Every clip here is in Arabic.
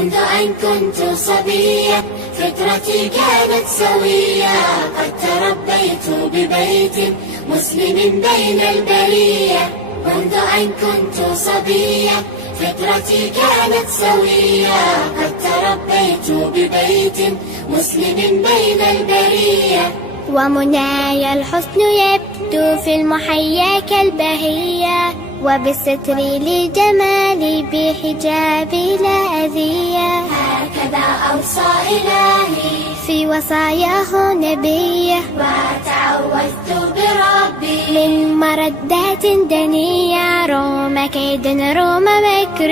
منذ أن كنت صبية فطرتي كانت سوية، قد تربيت ببيت مسلم بين البرية. منذ أن كنت صبية فطرتي كانت سوية، قد تربيت ببيت مسلم بين البرية. ومناي الحسن يبدو في المحيا كالبهية، وبالستر لجمالي بحجابي لا أذية. هكذا أوصى إلهي في وصاياه نبيه، وتعوذت بربي من مردات دنية. روم كيد روم مكر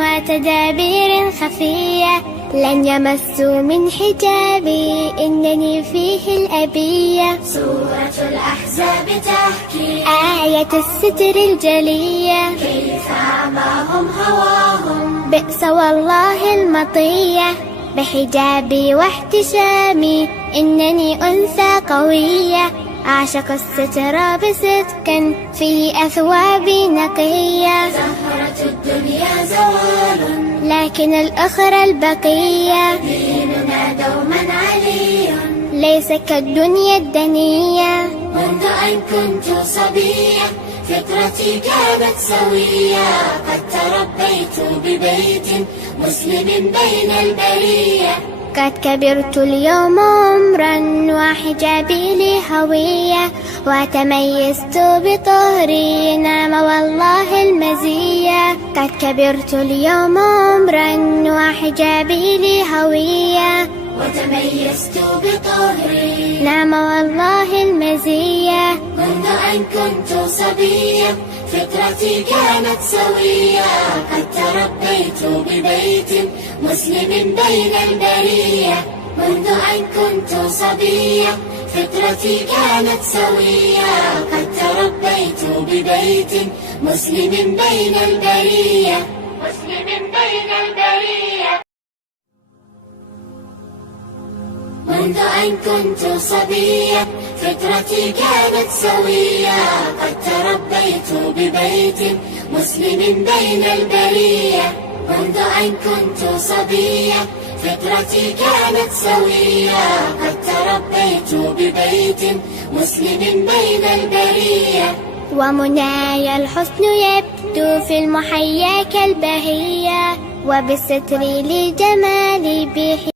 وتدابير خفية، لن يمسوا من حجابي إنني فيه الأبية. سورة الأحزاب تحكي آية الستر الجلية، كيف أعماهم هواهم بئس والله المطية. بحجابي واحتشامي إنني أنثى قوية، أعشق الستر بصدق فيه أثوابي نقية. زهرة الدنيا زوال لكن الأخرى البقية، ديننا دوما علي ليس كالدنيا الدنية. منذ أن كنت صبية فطرتي كانت سوية، قد تربيت ببيت مسلم بين البرية. قد كبرت اليوم عمرا وحجابي لي هوية، وتميزت بطهري نعم والله المزية. قد كبرت اليوم عمرا وحجابي لي هوية، وتميزت بطهري نعم والله المزية. منذ أن كنت صبية فطرتي كانت سوية، قد تربيت ببيت مسلم بين البرية. منذ أن كنت صبية فطرتي كانت سوية، قد تربيت ببيت مسلم بين البرية. مسلم بين البرية. منذ أن كنت صبية فطرتي كانت سوية، قد تربيت ببيت مسلم بين البرية. منذ أن كنت صبية فطرتي كانت سوية، قد تربيت ببيت مسلم بين البرية. ومناي الحسن يبدو في المحيا كالبهية، وبالستر لجمالي